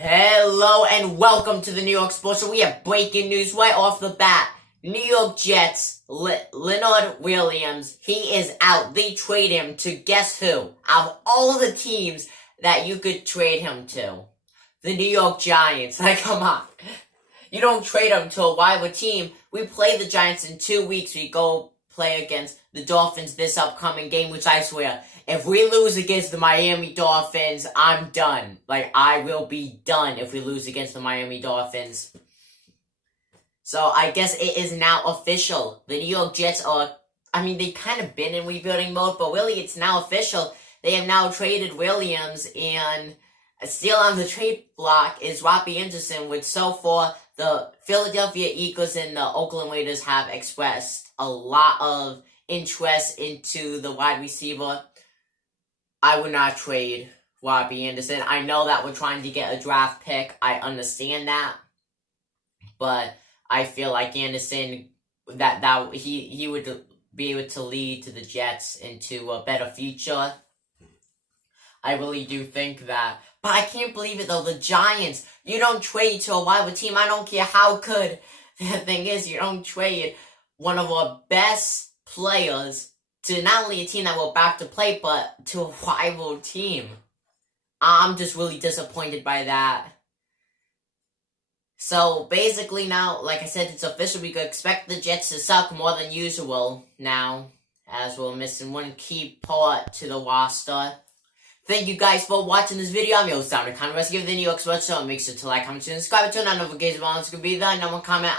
Hello and welcome to the New York Sports Show. We have breaking news right off the bat. New York Jets, Leonard Williams, he is out. They trade him to guess who? Out of all the teams that you could trade him to. The New York Giants. Like, come on. You don't trade him to a rival team. We play the Giants in 2 weeks. We go play against the Dolphins this upcoming game, which I swear, if we lose against the Miami Dolphins, I'm done. Like, I will be done if we lose against the Miami Dolphins. So, I guess it is now official. The New York Jets are, they've kind of been in rebuilding mode, but really, it's now official. They have now traded Williams, and still on the trade block is Robbie Anderson, which so far, the Philadelphia Eagles and the Oakland Raiders have expressed a lot of interest into the wide receiver. I would not trade Robbie Anderson. I know that we're trying to get a draft pick. I understand that. But I feel like Anderson, that he would be able to lead to the Jets into a better future. I really do think that. But I can't believe it, though. The Giants, you don't trade to a rival team. I don't care how good. The thing is, you don't trade one of our best players to not only a team that we're back to play, but to a rival team. I'm just really disappointed by that. So, basically now, like I said, it's official. We could expect the Jets to suck more than usual now, as we're missing one key part to the roster. Thank you guys for watching this video. I'm your host, Dominic Conrad. Give the New York Sports Show. Make sure to like, comment, and subscribe, turn on notifications while it's going to be the number comment.